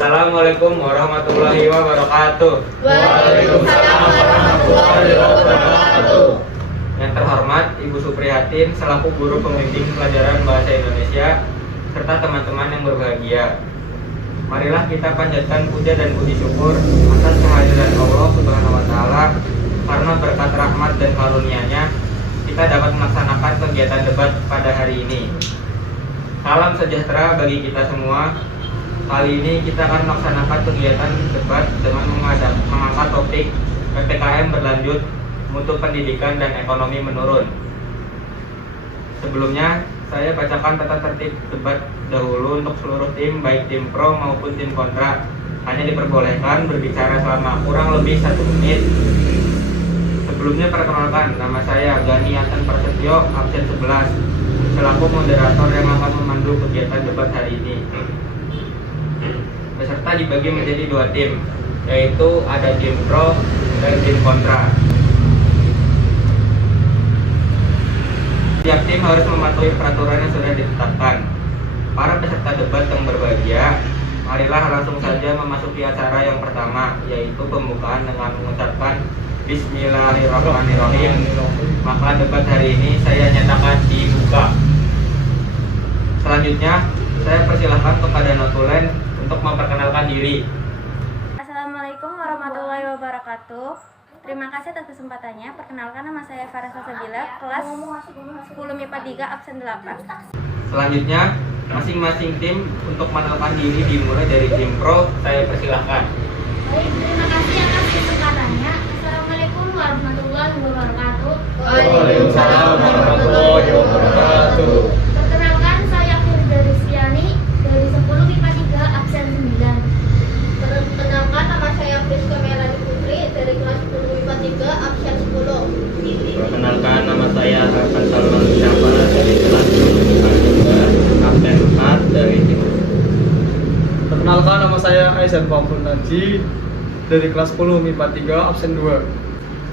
Assalamualaikum warahmatullahi wabarakatuh. Waalaikumsalam warahmatullahi wabarakatuh. Yang terhormat Ibu Suprihatin selaku guru pembimbing pelajaran bahasa Indonesia serta teman-teman yang berbahagia. Marilah kita panjatkan puja dan puji syukur atas kehadiran Allah Subhanahu wa taala, karena berkat rahmat dan karunia-Nya kita dapat melaksanakan kegiatan debat pada hari ini. Salam sejahtera bagi kita semua. Kali ini kita akan melaksanakan kegiatan debat dengan mengangkat topik PPKM berlanjut, mutu pendidikan dan ekonomi menurun. Sebelumnya, saya bacakan tata tertib debat dahulu untuk seluruh tim, baik tim pro maupun tim kontra. Hanya diperbolehkan berbicara selama kurang lebih 1 menit. Sebelumnya perkenalkan, nama saya Gani Hasan Prasetyo, absen 11, selaku moderator yang akan memandu kegiatan debat hari ini. Peserta dibagi menjadi 2 tim, yaitu ada tim pro dan tim kontra. Setiap tim harus mematuhi peraturan yang sudah ditetapkan. Para peserta debat yang berbahagia, marilah langsung saja memasuki acara yang pertama, yaitu pembukaan dengan mengucapkan Bismillahirrahmanirrahim. Maka debat hari ini saya nyatakan dibuka. Selanjutnya, saya persilahkan kepada notulen untuk memperkenalkan diri. Assalamualaikum warahmatullahi wabarakatuh. Terima kasih atas kesempatannya. Perkenalkan, nama saya Farah Salsabila, kelas 10 MIPA 3 absen 8. Selanjutnya, masing-masing tim untuk mengenalkan diri dimulai dari tim pro. Saya persilahkan. Baik, terima kasih atas kesempatannya. Assalamualaikum warahmatullahi wabarakatuh. Waalaikumsalam warahmatullahi wabarakatuh. Perkenalkan, saya Firda Rizkyani dari 10 MIPA 3 absen 9. Perkenalkan, nama saya Priska Melani Putri dari kelas 10 MIPA 3 absen 10. Perkenalkan, nama saya Hasan Salman Syafa dari kelas 10 MIPA 3 absen 4 dari tim. Perkenalkan, nama saya Aizan Pampun Naji dari kelas 10 MIPA 3 absen 2.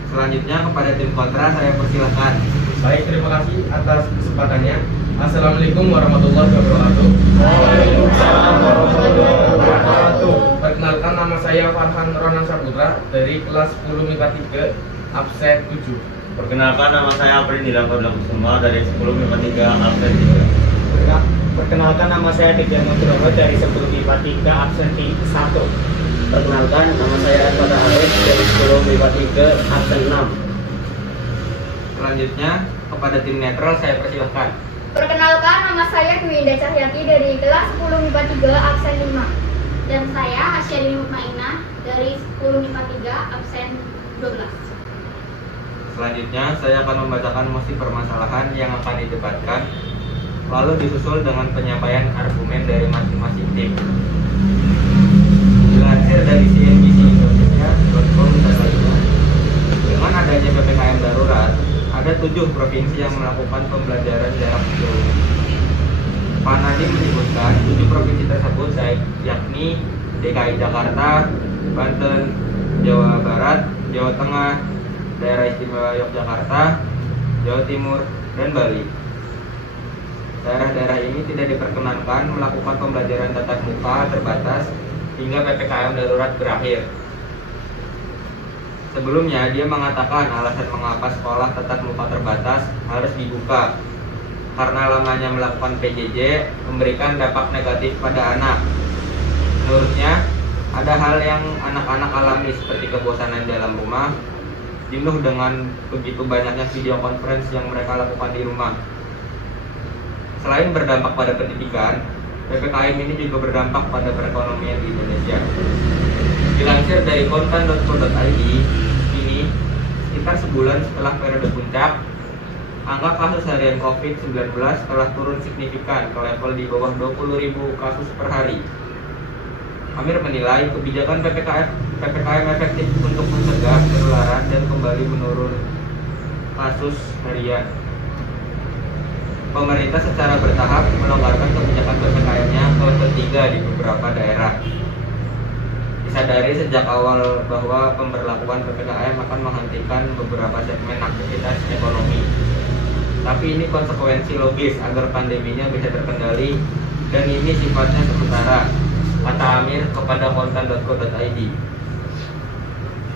Selanjutnya kepada tim kontra saya persilahkan. Baik, terima kasih atas kesempatannya. Assalamualaikum warahmatullahi wabarakatuh. Waalaikumsalam warahmatullahi wabarakatuh. Perkenalkan, nama saya Farhan Ronan Saputra dari kelas 10 MIPA 3 absen 7. Perkenalkan, nama saya Apri Nilangkodla Kusuma dari 10 MIPA 3 absen 3. Perkenalkan, nama saya Dijan Nugroho dari 10 MIPA 3 absen 1. Perkenalkan, nama saya Aswada Arif dari 10 MIPA 3 absen 6. Selanjutnya kepada tim netral saya persilahkan. Perkenalkan, nama saya Dwinda Cahyati dari kelas 10 MIPA 3 absen 5. Dan saya Asyari Mutmainah dari 10 MIPA 3 absen 12. Selanjutnya saya akan membacakan mosi permasalahan yang akan didebatkan, lalu disusul dengan penyampaian argumen dari masing-masing tim. Dilansir dari CNBC Indonesia.com dan lainnya, dengan adanya PPKM darurat, ada 7 provinsi yang melakukan pembelajaran jarak jauh. Pak Nadiem menyebutkan 7 provinsi tersebut yakni DKI Jakarta, Banten, Jawa Barat, Jawa Tengah, Daerah Istimewa Yogyakarta, Jawa Timur, dan Bali. Daerah-daerah ini tidak diperkenankan melakukan pembelajaran tatap muka terbatas hingga PPKM darurat berakhir. Sebelumnya, dia mengatakan alasan mengapa sekolah tatap muka terbatas harus dibuka karena lamanya melakukan PJJ memberikan dampak negatif pada anak. Menurutnya, ada hal yang anak-anak alami seperti kebosanan dalam rumah, jenuh dengan begitu banyaknya video conference yang mereka lakukan di rumah. Selain berdampak pada pendidikan, PPKM ini juga berdampak pada perekonomian di Indonesia. Dilansir dari kontan.co.id, ini sekitar sebulan setelah periode puncak, angka kasus harian COVID-19 telah turun signifikan ke level di bawah 20.000 kasus per hari. Amir menilai kebijakan PPKM efektif untuk mencegah penularan dan kembali menurun kasus harian. Pemerintah secara bertahap melonggarkan kebijakan PPKM-nya ke level 3 di beberapa daerah. Disadari sejak awal bahwa pemberlakuan PPKM akan menghentikan beberapa segmen aktivitas ekonomi. Tapi ini konsekuensi logis agar pandeminya bisa terkendali, dan ini sifatnya sementara. kata Amir kepada kontan.co.id.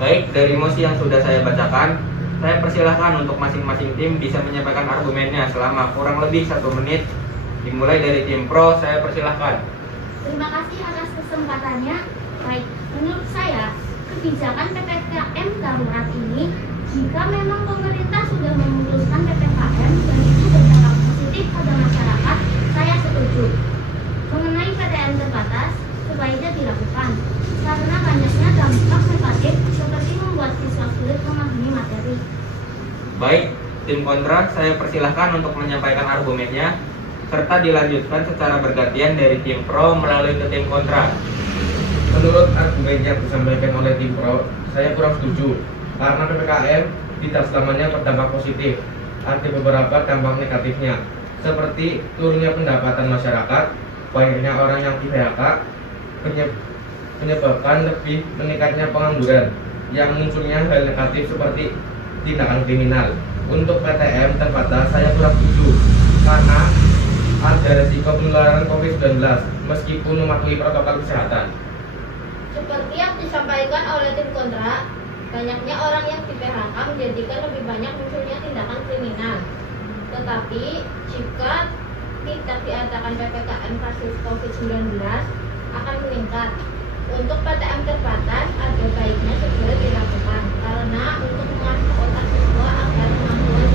Baik, dari mosi yang sudah saya bacakan, saya persilahkan untuk masing-masing tim bisa menyampaikan argumennya selama kurang lebih 1 menit. Dimulai dari tim pro, saya persilahkan. Terima kasih atas kesempatannya. Baik, menurut saya kebijakan PPKM darurat ini, jika memang pemerintah sudah memutuskan PPKM dan itu berdampak positif pada masyarakat, saya setuju. Mengenai PTM terbatas, sebaiknya dilakukan karena banyaknya dampak negatif seperti membuat siswa sulit memahami materi. Baik, tim kontra, saya persilahkan untuk menyampaikan argumennya serta dilanjutkan secara bergantian dari tim pro melalui ke tim kontra. Menurut argumen yang disampaikan oleh tim pro, saya kurang setuju karena PPKM tidak selamanya berdampak positif. Ada beberapa dampak negatifnya, seperti turunnya pendapatan masyarakat, banyaknya orang yang di PHK, menyebabkan lebih meningkatnya pengangguran, yang munculnya hal negatif seperti tindakan kriminal. Untuk PTM terbatas saya kurang setuju karena ada resiko penularan COVID-19 meskipun mematuhi protokol kesehatan. Seperti yang disampaikan oleh tim kontra, banyaknya orang yang di PHK menjadikan lebih banyak munculnya tindakan kriminal. Tetapi jika tidak diadakan PPKM kasus COVID-19 akan meningkat. Untuk PTM terbatas ada baiknya segera dilakukan karena untuk mengasah otak siswa agar kemampuan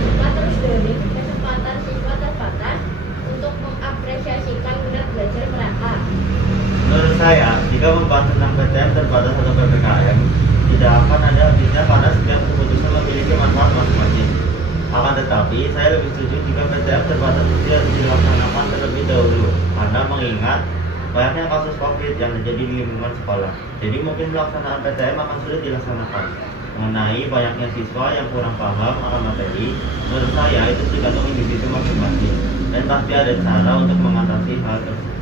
jika terus daring kesempatan siswa terbatas untuk mengapresiasikan minat belajar mereka. Menurut saya, jika membahas tentang PTM terbatas atau PPKM, tidak akan ada habisnya karena setiap keputusan memiliki manfaat masing-masing. Akan tetapi, saya lebih setuju jika PTM terbatas tidak dilaksanakan terlebih dahulu, karena mengingat banyaknya kasus COVID yang terjadi di lingkungan sekolah. Jadi mungkin pelaksanaan PTM akan sulit dilaksanakan. Mengenai banyaknya siswa yang kurang paham akan materi, menurut saya itu tergantung individu masing-masing dan pasti ada cara untuk mengatasi hal tersebut.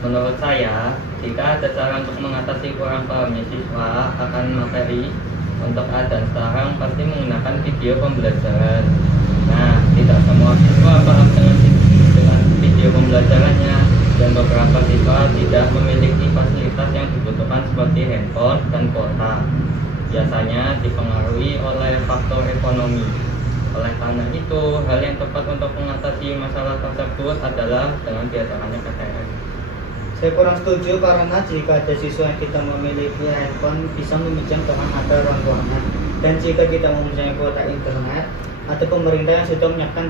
Menurut saya, jika ada cara untuk mengatasi kurang pahamnya siswa akan materi, untuk adan sekarang pasti menggunakan video pembelajaran. Nah, tidak semua siswa paham dengan video pembelajarannya, dan beberapa siswa tidak memiliki fasilitas yang dibutuhkan seperti handphone dan kuota. Biasanya dipengaruhi oleh faktor ekonomi. Oleh karena itu, hal yang tepat untuk mengatasi masalah tersebut adalah dengan diadakannya PTM. Saya kurang setuju karena jika ada siswa yang kita memiliki handphone bisa meminjam dengan harga ruangan, dan jika kita mempunyai kuota internet, ada pemerintah yang sudah menyiapkan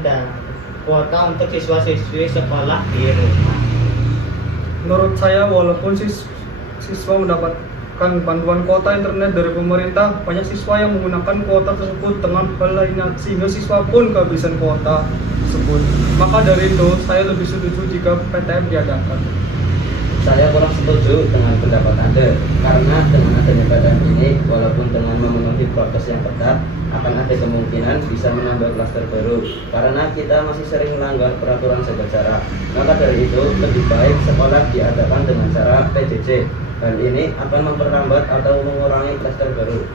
kuota untuk siswa-siswi sekolah di rumah. Menurut saya, walaupun siswa mendapatkan bantuan kuota internet dari pemerintah, banyak siswa yang menggunakan kuota tersebut dengan hal lainnya, sehingga siswa pun kehabisan kuota tersebut. Maka dari itu, saya lebih setuju jika PTM diadakan. Saya kurang setuju dengan pendapat Anda, karena dengan adanya PTM ini, walaupun dengan memenuhi prokes yang ketat, akan ada kemungkinan bisa menambah klaster baru, karena kita masih sering melanggar peraturan jaga jarak. Maka dari itu, lebih baik sekolah diadakan dengan cara PJJ. Hal ini akan memperlambat atau mengurangi klaster baru.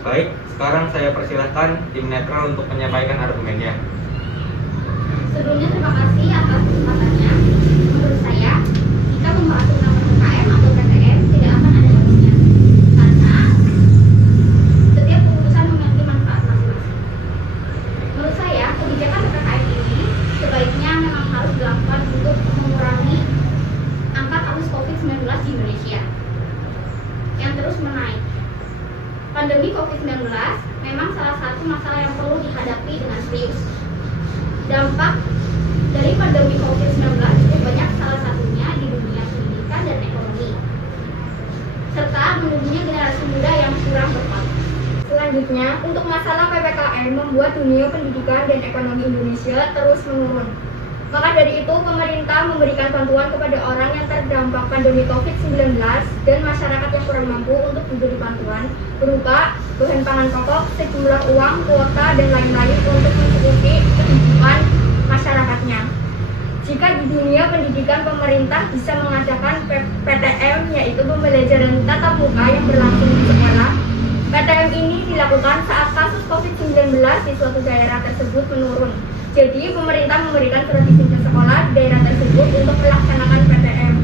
Baik, sekarang saya persilahkan tim netral untuk menyampaikan argumennya. Sebelumnya terima kasih atas kesempatannya. Menurut saya, jika membahas tentang PPKM atau PTM tidak akan ada habisnya, karena setiap keputusan memiliki manfaat masing-masing. Menurut saya, kebijakan PPKM ini sebaiknya memang harus dilakukan untuk mengurangi angka kasus COVID-19 di Indonesia yang terus menaik. Pandemi COVID-19 memang salah satu masalah yang perlu dihadapi dengan serius. Dampak dari pandemi COVID-19 cukup banyak, salah satunya di dunia pendidikan dan ekonomi, serta menurunnya generasi muda yang kurang berkualitas. Selanjutnya, untuk masalah PPKM membuat dunia pendidikan dan ekonomi Indonesia terus menurun. Maka dari itu, pemerintah memberikan bantuan kepada orang yang terdampak pandemi COVID-19 dan masyarakat yang kurang mampu untuk diberi bantuan berupa bahan pangan pokok, sejumlah uang, kuota, dan lain-lain untuk mencukupi kehidupan masyarakatnya. Jika di dunia pendidikan pemerintah bisa mengadakan PTM, yaitu pembelajaran tatap muka yang berlangsung di sekolah, PTM ini dilakukan saat kasus COVID-19 di suatu daerah tersebut menurun. Jadi pemerintah memberikan surat izin ke sekolah di daerah tersebut untuk melaksanakan PTM.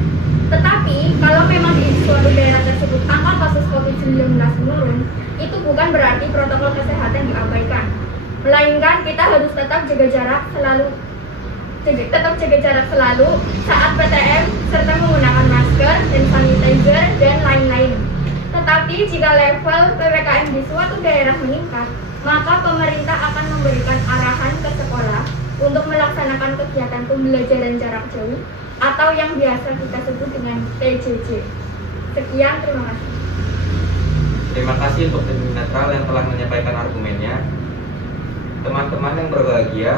Tetapi kalau memang di suatu daerah tersebut angka kasus COVID-19 menurun, itu bukan berarti protokol kesehatan diabaikan. Melainkan kita harus tetap jaga jarak selalu saat PTM serta menggunakan masker dan sanitizer dan lain-lain. Tetapi jika level PPKM di suatu daerah meningkat, maka pemerintah akan memberikan arahan ke sekolah untuk melaksanakan kegiatan pembelajaran jarak jauh atau yang biasa kita sebut dengan PJJ. Sekian, terima kasih. Terima kasih untuk tim netral yang telah menyampaikan argumennya. Teman-teman yang berbahagia,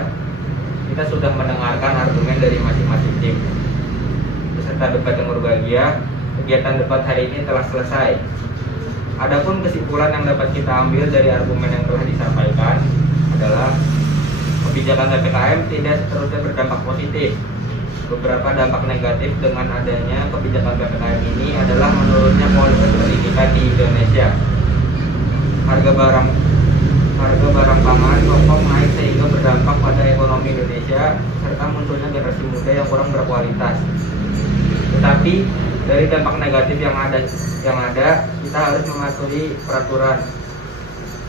kita sudah mendengarkan argumen dari masing-masing tim. Peserta debat yang berbahagia, kegiatan debat hari ini telah selesai. Adapun kesimpulan yang dapat kita ambil dari argumen yang telah disampaikan adalah kebijakan PPKM tidak seterusnya berdampak positif. Beberapa dampak negatif dengan adanya kebijakan PPKM ini adalah menurunnya kualitas pendidikan di Indonesia. Harga barang pangan pokok naik sehingga berdampak pada ekonomi Indonesia serta munculnya generasi muda yang kurang berkualitas. Tetapi dari dampak negatif yang ada kita harus mematuhi peraturan.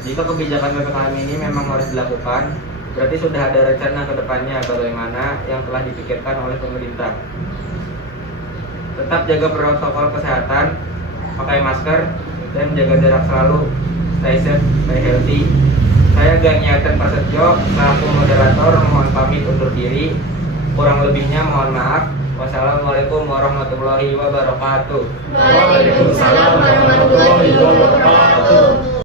Jika kebijakan PPKM ini memang harus dilakukan, berarti sudah ada rencana ke depannya bagaimana yang telah dipikirkan oleh pemerintah. Tetap jaga protokol kesehatan, pakai masker, dan jaga jarak selalu. Stay safe, stay healthy. Saya Gangiatan Prasetyo, selaku moderator, mohon pamit undur diri. Kurang lebihnya mohon maaf. Wassalamualaikum warahmatullahi wabarakatuh. Waalaikumsalam warahmatullahi